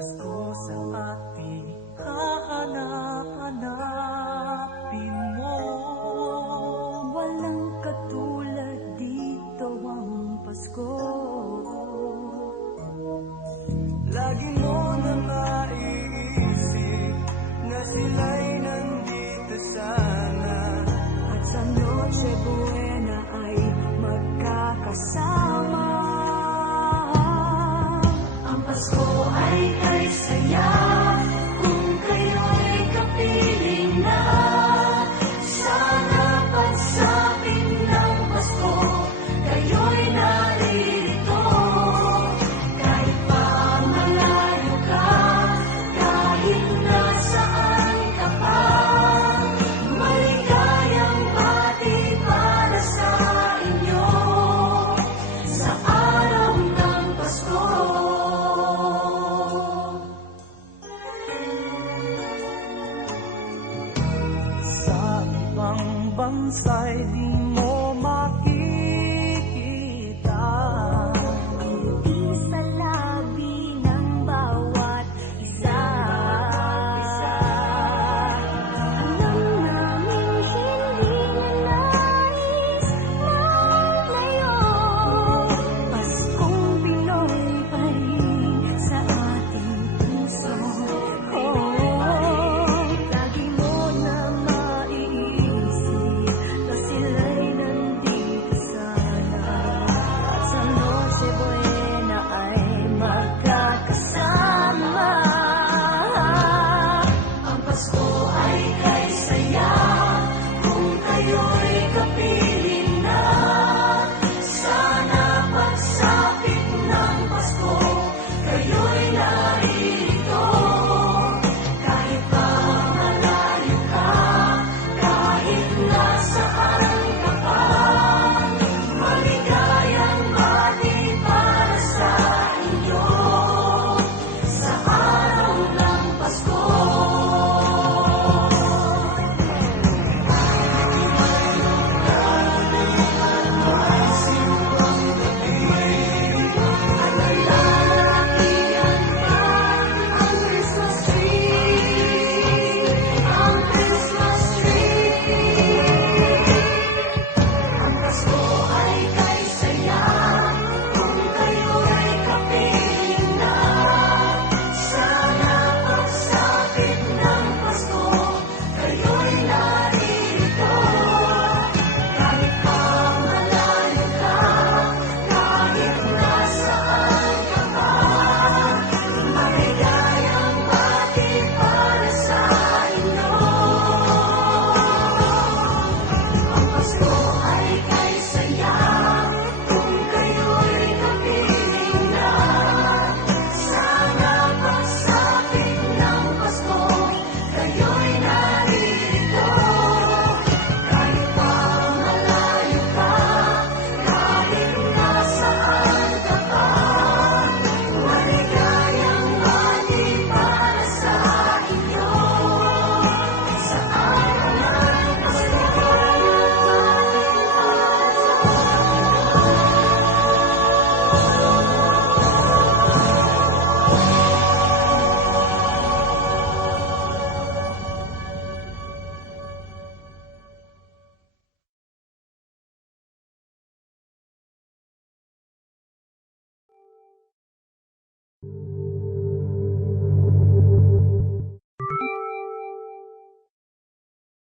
Pasko sa ating hahanap-hanapin mo. Walang katulad dito ang Pasko. Lagi mo na maiisip na sila'y nandito sana, At sa Noche Buena ay magkakasama. Ang Pasko ay kay saya kung kayo'y kapiling na. Sana pagsapit ng Pasko, kayo'y naririto. Kahit pa malayo ka, kahit nasaan ka pa, maligayang bati para sa inyo sa araw ng Pasko. sa ibang bansa'y di mo makikita. Ngiti sa labi ng bawat isa. Alam namin hindi na nais maglayo. Paskong Pinoy pa rin sa ating puso. Lagi mo na maiisip na sila'y nandito sana. At sa Noche Buena ay magkakasama. Ang Pasko ay kay saya kung kayo'y kapiling na. Sana pagsapit ng Pasko,